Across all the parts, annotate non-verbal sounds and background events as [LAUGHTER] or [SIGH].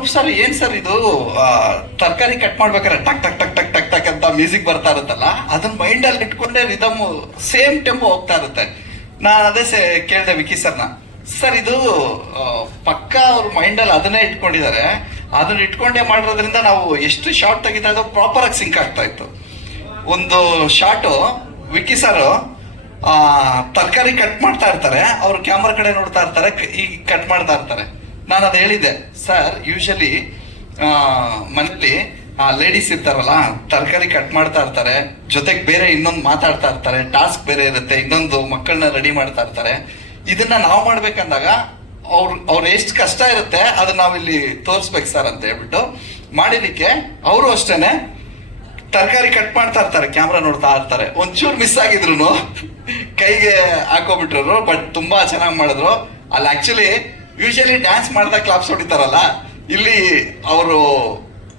Anoop sir, ಏನ್ sir ಇದು? ತರಕಾರಿ ಕಟ್ ಮಾಡ್ಬೇಕಾದ್ರೆ ಟಕ್ ಟಕ್ ಟಕ್ ಟಕ್ ಟಕ್ ಟಕ್ ಅಂತ ಮ್ಯೂಸಿಕ್ ಬರ್ತಾ ಇರುತ್ತಲ್ಲ? ಅದನ್ನ ಮೈಂಡ್ ಅಲ್ಲಿ ಇಟ್ಕೊಂಡೆ ರಿದಮ್ ಸೇಮ್ ಟೆಂಪೋ ಹೋಗ್ತಾ ಇರುತ್ತೆ. ನಾನು ಅದೇ ಕೇಳಿದೆ ವಿಕಿ ಸರ್ನ. ಸರ್, ಇದು ಪಕ್ಕ ಅವ್ರ ಮೈಂಡ್ ಅಲ್ಲಿ ಅದನ್ನೇ ಇಟ್ಕೊಂಡಿದ್ದಾರೆ. ಅದನ್ನ ಇಟ್ಕೊಂಡೇ ಮಾಡಿರೋದ್ರಿಂದ ನಾವು ಎಷ್ಟು ಶಾರ್ಟ್ ತೆಗಿತಾ ಇದ್ದೋ ಪ್ರಾಪರ್ ಆಗಿ ಸಿಂಕ್ ಆಗ್ತಾ ಇತ್ತು. ಒಂದು ಶಾರ್ಟು ವಿಕ್ಕಿ ಸರ್ ತರಕಾರಿ ಕಟ್ ಮಾಡ್ತಾ ಇರ್ತಾರೆ. ಅವ್ರು ಕ್ಯಾಮ್ರಾ ಕಡೆ ನೋಡ್ತಾ ಇರ್ತಾರೆ ಈಗ ಕಟ್ ಮಾಡ್ತಾ ಇರ್ತಾರೆ. ನಾನು ಅದು ಹೇಳಿದ್ದೆ. ಸರ್ ಯೂಶಲಿ ಮನೇಲಿ ಲೇಡೀಸ್ ಇರ್ತಾರಲ್ಲ, ತರಕಾರಿ ಕಟ್ ಮಾಡ್ತಾ ಇರ್ತಾರೆ, ಜೊತೆಗೆ ಬೇರೆ ಇನ್ನೊಂದು ಮಾತಾಡ್ತಾ ಇರ್ತಾರೆ ಟಾಸ್ಕ್ ಬೇರೆ ಇರುತ್ತೆ, ಇನ್ನೊಂದು ಮಕ್ಕಳನ್ನ ರೆಡಿ ಮಾಡ್ತಾ ಇರ್ತಾರೆ. ಇದನ್ನ ನಾವು ಮಾಡ್ಬೇಕಂದಾಗ, ಅವ್ರ ಅವ್ರ ಎಷ್ಟು ಕಷ್ಟ ಇರುತ್ತೆ ಅದನ್ನ ನಾವಿಲ್ಲಿ ತೋರಿಸ್ಬೇಕು ಸರ್ ಅಂತ ಹೇಳ್ಬಿಟ್ಟು ಮಾಡಿದಕ್ಕೆ ಅವರು ಅಷ್ಟೇನೆ ತರಕಾರಿ ಕಟ್ ಮಾಡ್ತಾ ಇರ್ತಾರೆ ಕ್ಯಾಮ್ರಾ ನೋಡ್ತಾ ಇರ್ತಾರೆ. ಒಂಚೂರು ಮಿಸ್ ಆಗಿದ್ರು ಕೈಗೆ ಹಾಕೋಬಿಟ್ರು ಬಟ್ ತುಂಬಾ ಚೆನ್ನಾಗಿ ಮಾಡಿದ್ರು. ಅಲ್ಲಿ ಆಕ್ಚುಲಿ ಯೂಶಲಿ ಡ್ಯಾನ್ಸ್ ಮಾಡಿದಾಗ ಕ್ಲಾಪ್ಸ್ ಹೊಡಿತಾರಲ್ಲ, ಇಲ್ಲಿ ಅವರು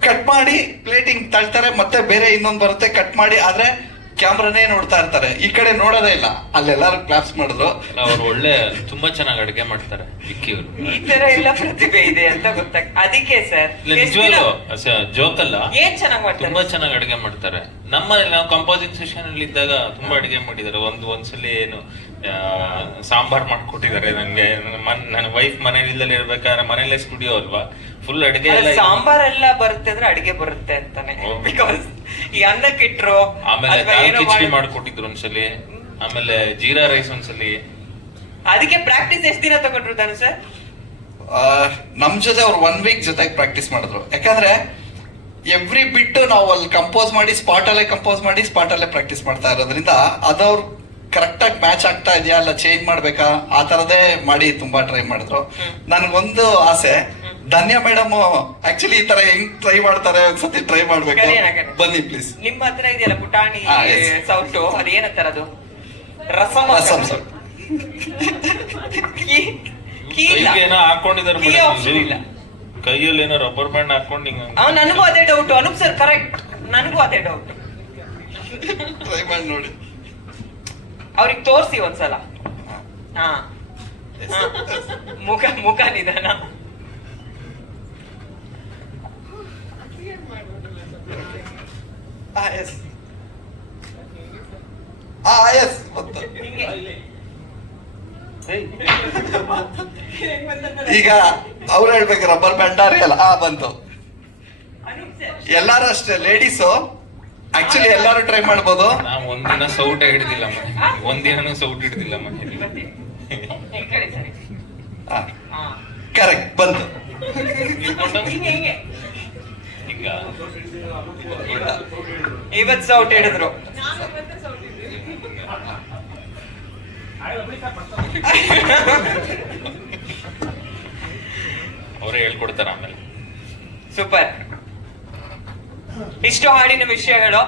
ಕಟ್ ಮಾಡಿ ಪ್ಲೇಟಿಂಗ್ ತಳ್ತಾರೆ, ಮತ್ತೆ ಬೇರೆ ಇನ್ನೊಂದು ಬರುತ್ತೆ ಕಟ್ ಮಾಡಿ, ಆದ್ರೆ ಕ್ಯಾಮ್ರಾನೇ ನೋಡ್ತಾ ಇರ್ತಾರೆ. ಈ ಕಡೆ ನೋಡೋದೇ ಇಲ್ಲ. ಅಲ್ಲೆಲ್ಲಾರು ಕ್ಲಾಪ್ಸ್ ಮಾಡಿದ್ರು. ಅವ್ರು ಒಳ್ಳೆ ತುಂಬಾ ಚೆನ್ನಾಗಿ ಅಡುಗೆ ಮಾಡ್ತಾರೆ ವಿಕ್ಕಿ ಅವರು. ಈ ತರ ಎಲ್ಲ ಪ್ರತಿಭೆ ಇದೆ ಅಂತ ಗೊತ್ತಾಗ ಅದಕ್ಕೆ ಸರ್ ನಿಜವಾಗ್ಲು ಜೋಕ್ ಅಲ್ಲ ಏನ್ ಚೆನ್ನಾಗಿ ಮಾಡ್ತಾರೆ? ತುಂಬಾ ಚೆನ್ನಾಗಿ ಅಡುಗೆ ಮಾಡ್ತಾರೆ. ನಮ್ಮ ನಾವು ಕಂಪೋಸಿಂಗ್ ಸೆಷನ್ ಅಲ್ಲಿ ಇದ್ದಾಗ ತುಂಬಾ ಅಡುಗೆ ಮಾಡಿದ್ದಾರೆ. ಒಂದು ಒಂದ್ಸಲಿ ಏನು ಆ, ಸಾಂಬಾರ್ ಮಾಡ್ಕೊಟ್ಟಿದ್ದಾರೆ. ನನ್ಗೆ ಮನ್- ನನ್ನ ವೈಫ್ ಮನೇಲಿ ಇಲ್ದಲೇ ಇರ್ಬೇಕಾದ್ರೆ ಮನೇಲೆ ಸ್ಟುಡಿಯೋ ಅಲ್ವಾ? ಫುಲ್ ಅಡುಗೆ ಎಲ್ಲ ಸಾಂಬಾರ್ ಎಲ್ಲ ಬರುತ್ತೆ ಅಂದ್ರೆ ಅಡಿಗೆ ಬರುತ್ತೆ ಅಂತಾನೆ. ಬಿಕಾಸ್ ಈ ಅನ್ನಕ್ಕಿಟ್ರು ಆಮೇಲೆ ದಾಲ್ ಕಿಚಡಿ ಮಾಡಿ- ಮಾಡ್ಕೊಟ್ಟಿದ್ರು ಒಂದ್ಸಲಿ. ಆಮೇಲೆ ಜೀರಾ ರೈಸ್ ಒಂದ್ಸಲಿ. ಅದಕ್ಕೆ ಪ್ರಾಕ್ಟೀಸ್ ಎಷ್ಟು ದಿನ ತಗೊಂಡ್ರು ತಾನು ಸರ್? ಆ, ನಮ್ ಜೊತೆ ಅವ್ರು ಒನ್ ವೀಕ್ ಜೊತೆಗೆ ಪ್ರಾಕ್ಟೀಸ್ ಮಾಡಿದ್ರು. ಯಾಕಂದ್ರೆ ಎವ್ರಿ ಬಿಟ್ ನಾವು ಅಲ್ಲಿ ಕಂಪೋಸ್ ಮಾಡಿ ಸ್ಪಾಟ್ ಅಲ್ಲೇ ಕಂಪೋಸ್ ಮಾಡಿ ಸ್ಪಾಟ್ ಅಲ್ಲೇ ಪ್ರಾಕ್ಟೀಸ್ ಮಾಡ್ತಾ ಇರೋದ್ರಿಂದ ಅದವ್ರು ಕರೆಕ್ಟ್ ಆಗಿ ಮ್ಯಾಚ್ ಆಗ್ತಾ ಇದೆಯಾ? ಅಲ್ಲ ಚೇಂಜ್ ಮಾಡ್ಬೇಕಾ? ಆ ತರದೇ ಮಾಡಿ ತುಂಬಾ ಟ್ರೈ ಮಾಡಿದ್ರು. ನನ್ಗೊಂದು ಆಸೆ ಧನ್ಯ ಮೇಡಮ್ ಆಕ್ಚುಲಿ ಈ ತರ ಹೆಂಗ್ ಟ್ರೈ ಮಾಡ್ತಾರೆ ಒಂದ್ಸತಿ ಟ್ರೈ ಮಾಡ್ಬೇಕು. ಕರಿಯೋಣ, ಕರಿಯೋಣ. ಬನ್ನಿ ಪ್ಲೀಸ್ ನಿಮ್ಮ ಹತ್ರ ಇದೆಯಲ್ಲ ಪುಟಾಣಿ ಹಾ, yes. ಸೌಟು ಅದು ಏನಂತಾರ ಅದು? ರಸಮ ರಸಂ ಸರ್ ಕೀ- ಕೀಲ ಕೈಗೆ ಏನೋ ಹಾಕೊಂಡಿದ್ದಾರೆ ಕೀ option ಇಲ್ಲ. ಕೈಯಲ್ಲಿ ಏನೋ ರಬ್ಬರ್ ಬ್ಯಾಂಡ್ ಹಾಕೊಂಡು ಹಿಂಗ ಅವ್ ನನಗೂ ಅದೇ ಡೌಟ್ ಅನುಪ್ ಸರ್ ಕರೆಕ್ಟ್ ನನಗೂ ಅದೇ ಡೌಟ್ ಟ್ರೈ ಮಾಡಿ ನೋಡಿ. ಅವ್ರಿಗೆ ತೋರ್ಸಿ ಒಂದ್ಸಲ. ಹಾ. ಹಾ. ಮುಖ ಮುಖ ನಿಧಾನ. ಆ ಎಸ್ ಆ ಎಸ್ ಬಂತು ಈಗ ಅವ್ರು ಹೇಳ್ಬೇಕು ರಬ್ಬರ್ ಬ್ಯಾಂಡ್ ಅಲ್ಲ. ಆ ಬಂತು. ಎಲ್ಲಾರು ಅಷ್ಟೇ ಲೇಡೀಸು. ಆಕ್ಚುಲಿ ಎಲ್ಲಾರು ಟ್ರೈ ಮಾಡ್ಬೋದು. ನಾವ್ ಒಂದಿನ ಸೌಟ ಹಿಡ್ದಿಲ್ಲ ಮನೆ. ಒಂದಿನನೂ ಸೌಟ್ ಹಿಡ್ದಿಲ್ಲ ಕರೆಕ್ಟ್ ಬಂತು. ಇವತ್ ಸೌಟ್ ಹೇಳಿದ್ರು. ಅವರೇ ಹೇಳ್ಕೊಡ್ತಾರ ಆಮೇಲೆ. ಸೂಪರ್. ಇಷ್ಟು ಹಾಡಿನ ವಿಷಯ ಹೇಳೋ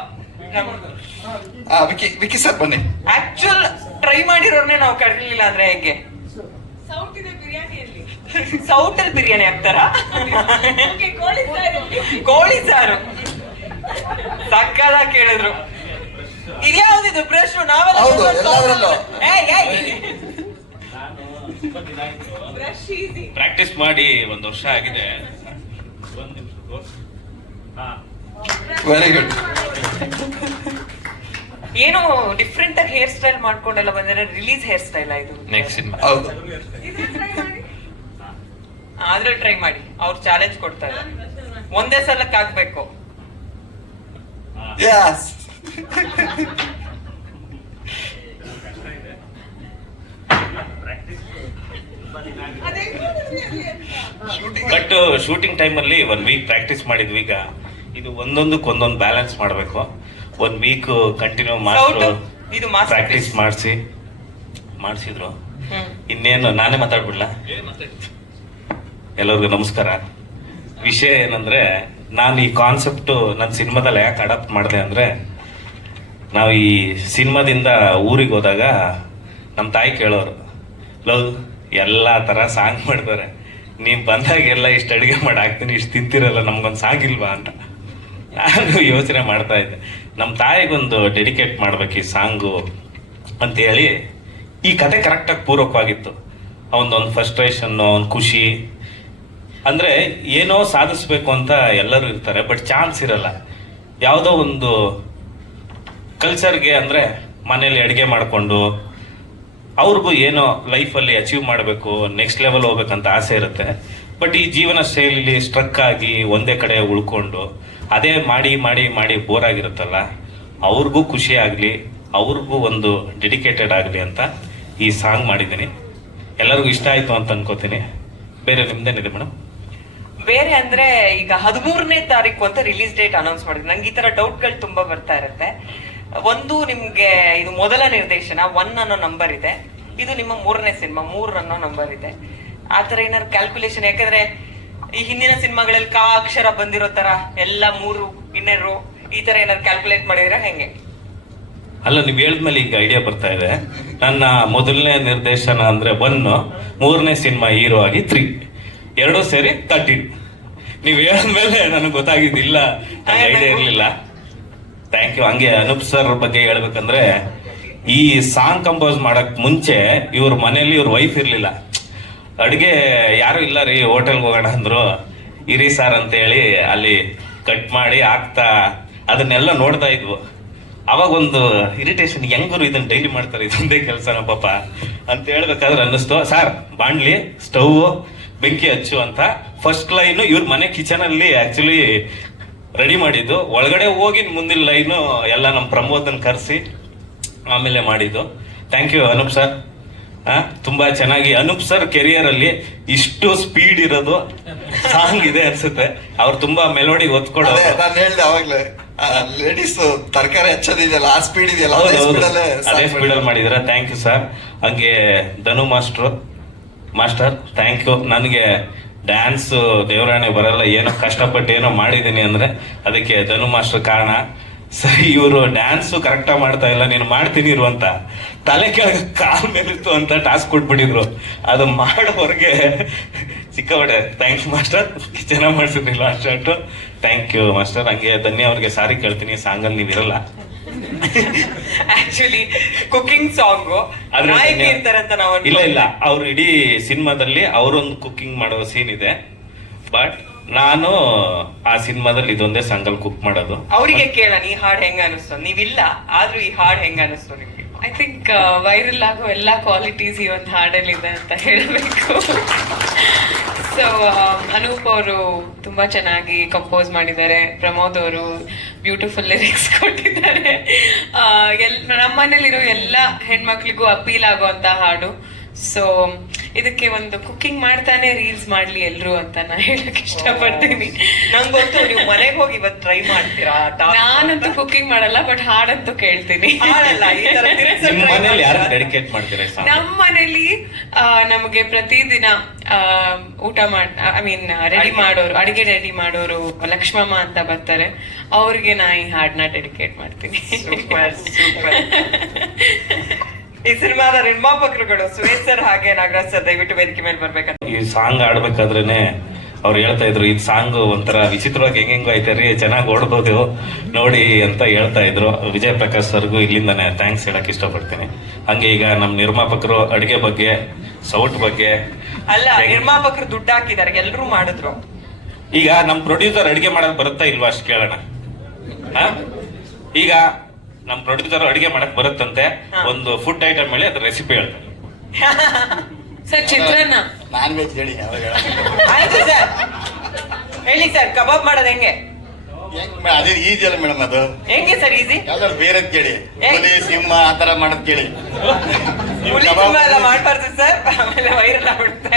ವಿಕಿ ವಿಕಿ ಸರ್ ಬನ್ನಿ. ಆಕ್ಚುಲ್ ಟ್ರೈ ಮಾಡಿರೋರ್ನೇ ನಾವು ಕರೀಲಿಲ್ಲ ಅಂದ್ರೆ ಹೆಂಗೆ? [LAUGHS] ಸೌಟ್ ಅಲ್ಲಿ ಬಿರಿಯಾನಿ ಹಾಕ್ತಾರ? ಓಕೆ ಕೋಳಿ ಸಾರು. ಸಕ್ಕದ ಕೇಳಿದ್ರು. ಇದ್ಯಾವ್ದಿದು ಬ್ರಷ್ ನಾವೆಲ್ಲ ಪ್ರಾಕ್ಟೀಸ್ ಮಾಡಿ ಒಂದ್ ವರ್ಷ ಆಗಿದೆ. ವೆರಿ ಗುಡ್ ಏನು ಡಿಫ್ರೆಂಟ್ ಆಗಿ ಹೇರ್ ಸ್ಟೈಲ್ ಮಾಡ್ಕೊಂಡೆಲ್ಲ ಬಂದ್ರೆ ರಿಲೀಸ್ ಹೇರ್ ಸ್ಟೈಲ್ ಇದು? Next cinema. ಹೌದು. ಇದು ಟ್ರೈ ಮಾಡಿ. ಅವ್ರು ಚಾಲೆಂಜ್ ಕೊಡ್ತಾರೆ. ಒಂದೇ ಸಲಕ್ಕೆ ಆಗ್ಬೇಕು. ಬಟ್ ಶೂಟಿಂಗ್ ಟೈಮಲ್ಲಿ ಒನ್ ವೀಕ್ ಪ್ರಾಕ್ಟೀಸ್ ಮಾಡಿದ್ವಿ ಈಗ. ಇದು ಒಂದೊಂದಕ್ಕೆ ಒಂದೊಂದು ಬ್ಯಾಲೆನ್ಸ್ ಮಾಡಬೇಕು. ಒನ್ ವೀಕ್ ಕಂಟಿನ್ಯೂ ಮಾಸ್ಟರ್ ಇದು ಪ್ರಾಕ್ಟೀಸ್. ಮಾಡಿಸಿ. ಮಾಡಿಸಿದ್ರು. ಇನ್ನೇನು ನಾನೇ ಮಾತಾಡ್ಬಿಡ್ಲಾ? ಎಲ್ಲರಿಗೂ ನಮಸ್ಕಾರ. ವಿಷಯ ಏನಂದ್ರೆ, ನಾನು ಈ ಕಾನ್ಸೆಪ್ಟ್ ನನ್ನ ಸಿನಿಮಾದಲ್ಲಿ ಯಾಕೆ ಅಡಾಪ್ಟ್ ಮಾಡಿದೆ ಅಂದ್ರೆ, ನಾವು ಈ ಸಿನಿಮಾದಿಂದ ಊರಿಗೆ ಹೋದಾಗ ನಮ್ಮ ತಾಯಿ ಕೇಳೋರು ಲವ್ ಎಲ್ಲ ಥರ ಸಾಂಗ್ ಮಾಡ್ತಾರೆ ನೀವು ಬಂದಾಗ ಎಲ್ಲ ಇಷ್ಟು ಅಡುಗೆ ಮಾಡಿ ಹಾಕ್ತೀನಿ, ಇಷ್ಟು ತಿಂತಿರಲ್ಲ, ನಮ್ಗೊಂದು ಸಾಂಗ್ ಇಲ್ವಾ ಅಂತ. ನಾನು ಯೋಚನೆ ಮಾಡ್ತಾ ಇದ್ದೆ. ನಮ್ಮ ತಾಯಿಗೊಂದು ಡೆಡಿಕೇಟ್ ಮಾಡ್ಬೇಕು ಈ ಸಾಂಗು ಅಂತೇಳಿ ಈ ಕತೆ ಕರೆಕ್ಟಾಗಿ ಪೂರಕವಾಗಿತ್ತು. ಅವನದೊಂದು ಫ್ರಸ್ಟ್ರೇಷನ್ನು ಅವ್ನ ಖುಷಿ ಅಂದ್ರೆ ಏನೋ ಸಾಧಿಸ್ಬೇಕು ಅಂತ ಎಲ್ಲರೂ ಇರ್ತಾರೆ ಬಟ್ ಚಾನ್ಸ್ ಇರಲ್ಲ. ಯಾವುದೋ ಒಂದು ಕಲ್ಚರ್ಗೆ ಅಂದ್ರೆ ಮನೇಲಿ ಅಡಿಗೆ ಮಾಡಿಕೊಂಡು ಅವ್ರಿಗೂ ಏನೋ ಲೈಫಲ್ಲಿ ಅಚೀವ್ ಮಾಡಬೇಕು ನೆಕ್ಸ್ಟ್ ಲೆವೆಲ್ ಹೋಗ್ಬೇಕಂತ ಆಸೆ ಇರುತ್ತೆ. ಬಟ್ ಈ ಜೀವನ ಶೈಲಿಲಿ ಸ್ಟ್ರಕ್ ಆಗಿ ಒಂದೇ ಕಡೆ ಉಳ್ಕೊಂಡು ಅದೇ ಮಾಡಿ ಮಾಡಿ ಮಾಡಿ ಬೋರ್ ಆಗಿರುತ್ತಲ್ಲ, ಅವ್ರಿಗೂ ಖುಷಿ ಆಗಲಿ, ಅವ್ರಿಗೂ ಒಂದು ಡೆಡಿಕೇಟೆಡ್ ಆಗಲಿ ಅಂತ ಈ ಸಾಂಗ್ ಮಾಡಿದ್ದೀನಿ. ಎಲ್ಲರಿಗೂ ಇಷ್ಟ ಆಯ್ತು ಅಂತ ಅನ್ಕೋತೀನಿ. ಬೇರೆ ನಿಮ್ದೇನಿದೆ ಮೇಡಮ್? ಬೇರೆ ಅಂದ್ರೆ ಈಗ ಹದಿಮೂರನೇ ತಾರೀಕು ಅಂತ ರಿಲೀಸ್ ಡೇಟ್ ಅನೌನ್ಸ್ ಮಾಡಿದ್ರು. ನಂಗೆ ಈ ತರ ಡೌಟ್ಗಳು ತುಂಬಾ ಬರ್ತಾ ಇರುತ್ತೆ. ಒಂದು ನಿಮ್ಗೆ ಇದು ಮೊದಲ ನಿರ್ದೇಶನ ಒನ್ ಅನ್ನೋ ನಂಬರ್ ಇದೆ. ಇದು ನಿಮ್ಮ ಮೂರನೇ ಸಿನಿಮಾ ಮೂರ್ ಅನ್ನೋ ನಂಬರ್ ಇದೆ. ಆ ತರ ಏನಾದ್ರು ಕ್ಯಾಲ್ಕುಲೇಷನ್ ಯಾಕಂದ್ರೆ ಈ ಹಿಂದಿನ ಸಿನಿಮಾಗಳಲ್ಲಿ ಕಾ ಅಕ್ಷರ ಬಂದಿರೋ ತರ ಎಲ್ಲ ಮೂರು ಇನ್ನೆರಡು ಈ ತರ ಏನಾದ್ರು ಕ್ಯಾಲ್ಕುಲೇಟ್ ಮಾಡಿದ್ರೆ ಹೆಂಗೆ? ಅಲ್ಲ, ನೀವು ಹೇಳಿದ್ಮೇಲೆ ಈಗ ಐಡಿಯಾ ಬರ್ತಾ ಇದೆ. ನನ್ನ ಮೊದಲನೇ ನಿರ್ದೇಶನ ಅಂದ್ರೆ ಒನ್ ಮೂರನೇ ಸಿನಿಮಾ ಹೀರೋ ಆಗಿ ತ್ರೀ ಎರಡೂ ಸೇರಿ ತರ್ಟೀನ್ ನೀವು ಹೇಳಿದ್ಮೇಲೆ ನನಗೆ ಗೊತ್ತಾಗಿದ್ದಿಲ್ಲ. ಐಡಿಯಾ ಇರಲಿಲ್ಲ. ಥ್ಯಾಂಕ್ ಯು ಹಂಗೆ ಅನೂಪ್ ಸರ್ ಬಗ್ಗೆ ಹೇಳ್ಬೇಕಂದ್ರೆ ಈ ಸಾಂಗ್ ಕಂಪೋಸ್ ಮಾಡಕ್ ಮುಂಚೆ ಇವ್ರ ಮನೇಲಿ ಇವ್ರ ವೈಫ್ ಇರಲಿಲ್ಲ. ಅಡುಗೆ ಯಾರು ಇಲ್ಲ ರೀ ಹೋಟೆಲ್ಗೆ ಹೋಗೋಣ ಅಂದ್ರು. ಇರಿ ಸಾರ್ ಅಂತ ಹೇಳಿ ಅಲ್ಲಿ ಕಟ್ ಮಾಡಿ ಹಾಕ್ತಾ ಅದನ್ನೆಲ್ಲ ನೋಡ್ತಾ ಇದ್ವು. ಅವಾಗ ಒಂದು ಇರಿಟೇಷನ್ ಹೆಂಗರು ಇದನ್ನ ಡೈಲಿ ಮಾಡ್ತಾರೆ ಇದೊಂದೇ ಕೆಲಸನ ಪಾಪ? ಅಂತ ಹೇಳ್ಬೇಕಾದ್ರೆ ಅನ್ನಿಸ್ತು. ಸರ್ ಬಾಣ್ಲಿ ಸ್ಟವ್ ಬೆಂಕಿ ಹಚ್ಚು ಅಂತ ಫಸ್ಟ್ ಲೈನ್ ಇವ್ರ ಮನೆ ಕಿಚನ್ ಅಲ್ಲಿ ಆಕ್ಚುಲಿ ರೆಡಿ ಮಾಡಿದ್ದು. ಒಳಗಡೆ ಹೋಗಿ ಮುಂದಿನ ಲೈನು ಎಲ್ಲ ನಮ್ಮ ಪ್ರಮೋದನ್ ಕರೆಸಿ ಆಮೇಲೆ ಮಾಡಿದ್ದು. ಥ್ಯಾಂಕ್ ಯು ಅನೂಪ್ ಸರ್ ತುಂಬಾ ಚೆನ್ನಾಗಿ. ಅನೂಪ್ ಸರ್ ಕೆರಿಯರ್ ಅಲ್ಲಿ ಇಷ್ಟು ಸ್ಪೀಡ್ ಇರೋದು ಸಾಂಗ್ ಇದೆ ಅನ್ಸುತ್ತೆ. ಅವ್ರು ತುಂಬಾ ಮೆಲೋಡಿ ಒತ್ಕೊಡೋದು. ಅದೇ ನಾನು ಹೇಳ್ದೆ ಅವಾಗ್ಲೇ ಲೇಡೀಸ್ ತರಕಾರಿ ಹಚ್ಚೋದಿದೆಯಲ್ಲ ಆ ಸ್ಪೀಡ್ ಇದೆಯಲ್ಲ ಅದೇ ಸ್ಪೀಡ್ ಅಲ್ಲಿ ಮಾಡಿದ್ರ ಥ್ಯಾಂಕ್ ಯು ಸರ್ ಹಂಗೆ Dhanu master master thank you ನನಗೆ ಡ್ಯಾನ್ಸ್ ದೇವರಾಣೆ ಬರಲ್ಲ, ಏನೋ ಕಷ್ಟಪಟ್ಟು ಏನೋ ಮಾಡಿದ್ದೀನಿ ಅಂದ್ರೆ ಅದಕ್ಕೆ ಧನು ಮಾಸ್ಟರ್ ಕಾರಣ. ಸರಿ, ಇವರು ಡ್ಯಾನ್ಸ್ ಕರೆಕ್ಟಾಗಿ ಮಾಡ್ತಾ ಇಲ್ಲ, ನೀನು ಮಾಡ್ತೀನಿ ಇರುವಂತ ತಲೆ ಕೆಳಗೆ ಕಾಲ್ ಮೇಲಿತ್ತು ಅಂತ ಟಾಸ್ಕ್ ಕೊಟ್ಬಿಟ್ಟಿದ್ರು. ಅದು ಮಾಡೋವರೆಗೆ ಸಿಕ್ಕಾಪಟ್ಟೆ ಥ್ಯಾಂಕ್ಸ್ ಮಾಸ್ಟರ್ ಚೆನ್ನಾಗಿ ಮಾಡಿಸಿದ್ರಿ last short thank you master ಹಂಗೆ ಧನ್ಯ ಅವ್ರಿಗೆ, ಸಾರಿ ಕೇಳ್ತೀನಿ ಸಾಂಗಲ್ಲಿ ನೀವು ಇರಲ್ಲ ಆಕ್ಚುಲಿ ಕುಕಿಂಗ್ ಸಾಂಗ್ ಆದ್ರೆ ನಾಯಕಿ ಇರ್ತಾರೆ ಅಂತ ನಾವು ಇಲ್ಲ ಇಲ್ಲ. ಅವ್ರು ಇಡೀ ಸಿನಿಮಾದಲ್ಲಿ ಅವರೊಂದು ಕುಕಿಂಗ್ ಮಾಡೋ ಸೀನ್ ಇದೆ. ಬಟ್ ನಾನು ಆ ಸಿನಿಮಾದಲ್ಲಿ ಇದೊಂದೇ ಸಂಗಲ್ ಕುಕ್ ಮಾಡೋದು. ಅವರಿಗೆ ಕೇಳೋಣ ಈ ಹಾಡ್ ಹೆಂಗ ಅನಿಸ್ತು? ನೀವಿಲ್ಲ ಆದ್ರೂ ಈ ಹಾಡ್ ಹೆಂಗ ಅನಿಸ್ತು ನಿಮ್ಗೆ? ಐ ಥಿಂಕ್ ವೈರಲ್ ಆಗೋ ಎಲ್ಲಾ ಕ್ವಾಲಿಟೀಸ್ ಈ ಒಂದು ಹಾಡಲ್ಲಿದೆ ಅಂತ ಹೇಳಬೇಕು. ಸೊ ಅನೂಪ್ ಅವರು ತುಂಬಾ ಚೆನ್ನಾಗಿ ಕಂಪೋಸ್ ಮಾಡಿದ್ದಾರೆ. ಪ್ರಮೋದ್ ಅವರು ಬ್ಯೂಟಿಫುಲ್ ಲಿರಿಕ್ಸ್ [LAUGHS] ಕೊಟ್ಟಿದ್ದಾರೆ. ಎಲ್, ನಮ್ಮನೇಲಿರೋ ಎಲ್ಲ ಹೆಣ್ಮಕ್ಳಿಗೂ ಅಪೀಲ್ ಆಗುವಂತ ಹಾಡು. ಸೊ ಇದಕ್ಕೆ ಒಂದು ಕುಕ್ಕಿಂಗ್ ಮಾಡ್ತಾನೆ ರೀಲ್ಸ್ ಮಾಡ್ಲಿ ಎಲ್ರು ಅಂತ ನಾ ಹೇಳಕ್ ಇಷ್ಟಪಡ್ತೀನಿ. ನಂಗೊತ್ತು ಗೊತ್ತು ನೀವು ಮನೆಗೆ ಹೋಗಿ ಇವತ್ತು ಟ್ರೈ ಮಾಡ್ತೀರಾ ನಾನಂತೂ ಕುಕ್ಕಿಂಗ್ ಕುಕಿಂಗ್ ಮಾಡಲ್ಲ ಬಟ್ ಹಾಡಂತೂ ಕೇಳ್ತೀನಿ. ಹಾಡಲ್ಲ, ಈ ತರ ನಿಮ್ಮ [LAUGHS] try ಯಾರು ಡೆಡಿಕೇಟ್ ಮಾಡ್ತೀರಾ ನಮ್ಮ ಮನೇಲಿ ಆ, ನಮಗೆ ಪ್ರತಿದಿನ ಆ, ಊಟ ಮಾಡ್ ಐ ಮೀನ್ ರೆಡಿ ಮಾಡೋರು ಅಡಿಗೆ ರೆಡಿ ಮಾಡೋರು ಲಕ್ಷ್ಮಮ್ಮ ಅಂತ ಬರ್ತಾರೆ. ಅವ್ರಿಗೆ ನಾ ಈ ಹಾಡನ್ನ ಡೆಡಿಕೇಟ್ ಮಾಡ್ತೀನಿ. [LAUGHS] ಈ ಸಿನಿಮಾದ ನಿರ್ಮಾಪಕರುಗಳು ಸುರೇಶ್ ಸರ್ ಹಾಗೆ ನಾಗರಾಜ್ ಸರ್ ದಯವಿಟ್ಟು ವೇದಿಕೆ ಮೇಲೆ ಬರ್ಬೇಕಂತ. ಈ ಸಾಂಗ್ ಆಡ್ಬೇಕಾದ್ರೇನೆ ಅವ್ರು ಹೇಳ್ತಾ ಇದ್ರು ಈ ಸಾಂಗ್ ಒಂಥರ ವಿಚಿತ್ರವಾಗಿ ಹೆಂಗೆಂಗೋ ಐತೆ ರೀ ಚೆನ್ನಾಗಿ ಓಡ್ಬೋದು ನೋಡಿ ಅಂತ ಹೇಳ್ತಾ ಇದ್ರು. ವಿಜಯ್ ಪ್ರಕಾಶ್ ಸರ್ಗೂ ಇಲ್ಲಿಂದಾನೆ ಥ್ಯಾಂಕ್ಸ್ ಹೇಳಕ್ ಇಷ್ಟಪಡ್ತೀನಿ. ಹಂಗೆ ಈಗ ನಮ್ಮ ನಿರ್ಮಾಪಕರು ಅಡಿಗೆ ಬಗ್ಗೆ ಸೌಟ್ ಬಗ್ಗೆ ಅಲ್ಲ ನಿರ್ಮಾಪಕರು ದುಡ್ಡು ಹಾಕಿದ್ದಾರೆ ಎಲ್ಲರೂ ಮಾಡಿದ್ರು. ಈಗ ನಮ್ಮ ಪ್ರೊಡ್ಯೂಸರ್ ಅಡಿಗೆ ಮಾಡೋದು ಬರುತ್ತಾ ಇಲ್ವಾ ಅಷ್ಟು ಕೇಳೋಣ? ಹಾ? ಈಗ ನಮ್ ಪ್ರೊಡ್ಯೂಸರ್ ಅಡಿಗೆ ಮಾಡಕ್ ಬರುತ್ತಂತೆ ಒಂದು ಫುಡ್ ಐಟಮ್ ಹೇಳಿ ಅದ್ರ ರೆಸಿಪಿ ಹೇಳ್ತಾರೆ [LAUGHS] ಸರ್ ಚಿತ್ರಾನ್ನ. ನಾನ್ ವೆಜ್ ಹೇಳಿ ಆಯ್ತು ಸರ್. ಹೇಳಿ ಸರ್ ಕಬಾಬ್ ಮಾಡೋದು ಹೆಂಗೆ? ಅದೇ ಈಜಿ ಅಲ್ಲ ಮೇಡಮ್ ಅದು. ಹೆಂಗೆ ಸರ್ ಈಸಿ ಯಾವ್ದಾದ್ರು ಬೇರೆ ಕೇಳಿ. ಏ. ಹುಲಿ ಸಿಂಹ ಆ ತರ ಮಾಡೋದ್ ಕೇಳಿ. ನೀವು ತುಂಬ ಎಲ್ಲ ಮಾಡ್ಬಾರ್ದು ಸರ್. ಆಮೇಲೆ ವೈರಲ್ ಆಗ್ಬಿಡುತ್ತೆ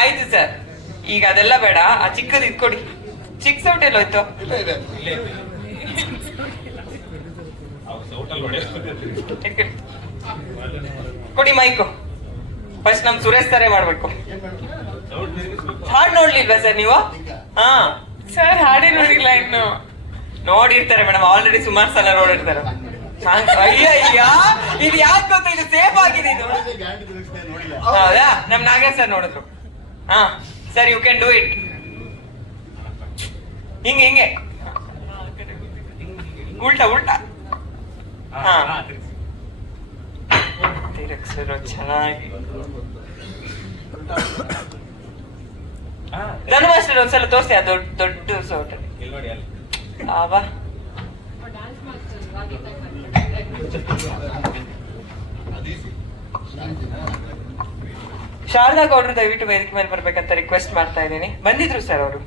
ಆಯ್ತು ಸರ್. ಈಗ ಅದೆಲ್ಲ ಬೇಡ. ಆ ಚಿಕ್ಕದು ಇದ್ಕೊಡಿ. ಚಿಕ್ಕ ಸೌಟ್ ಎಲ್ಲ ಹೋಯ್ತು ಇಲ್ಲ, ಇಲ್ಲ. ಇಟ್ಕೊಳ್ಳಿ. ಕೊಡಿ ಮೈಕು ಫಸ್ಟ್ ನಮ್ ಸುರೇಶ್ ಸರೇ ಮಾಡ್ಬೇಕು. ಹಾಡ್ ನೋಡ್ಲಿಲ್ವಾ ಸರ್ ನೀವು? ಹಾ. ಸರ್ ಹಾಡೇ ನೋಡಿಲ್ಲ ಇನ್ನು. ನೋಡಿರ್ತಾರೆ ಮೇಡಮ್ ಆಲ್ರೆಡಿ ಸುಮಾರು ಸಲ ನೋಡಿರ್ತಾರೆ. ನಾನ್- ಅಯ್ಯ ಅಯ್ಯ. ಇದು ಯಾಕೆ ಗೊತ್ತಾ ಇದು ಸೇಫ್ ಆಗಿದೆ ಇದು. ಹೌದಾ? ನಮ್ ನಾಗೇಶ್ ಸರ್ ನೋಡಿದ್ರು. ಹಾ. Sir you can do it ಹಿಂಗೆ ಹಿಂಗೆ. ಉಲ್ಟಾ ಉಲ್ಟಾ. ತಿರುಗ್ಸಿರೋ ಚೆನ್ನಾಗಿ ಧನುಮಾಸ್ಟರ್ ಒಂದ್ಸಲ ತೋರಿಸಿ ಆ ದೊಡ್ಡ ದೊಡ್ಡ ಸೌಟ್ ಆವಾ ಶಾರದಾ ಗೌಡ್ರು ದಯವಿಟ್ಟು ವೇದಿಕೆ ಮೇಲೆ ಬರ್ಬೇಕಂತ ರಿಕ್ವೆಸ್ಟ್ ಮಾಡ್ತಾ ಇದ್ದೀನಿ ಬಂದಿದ್ರು ಸರ್ ಅವರು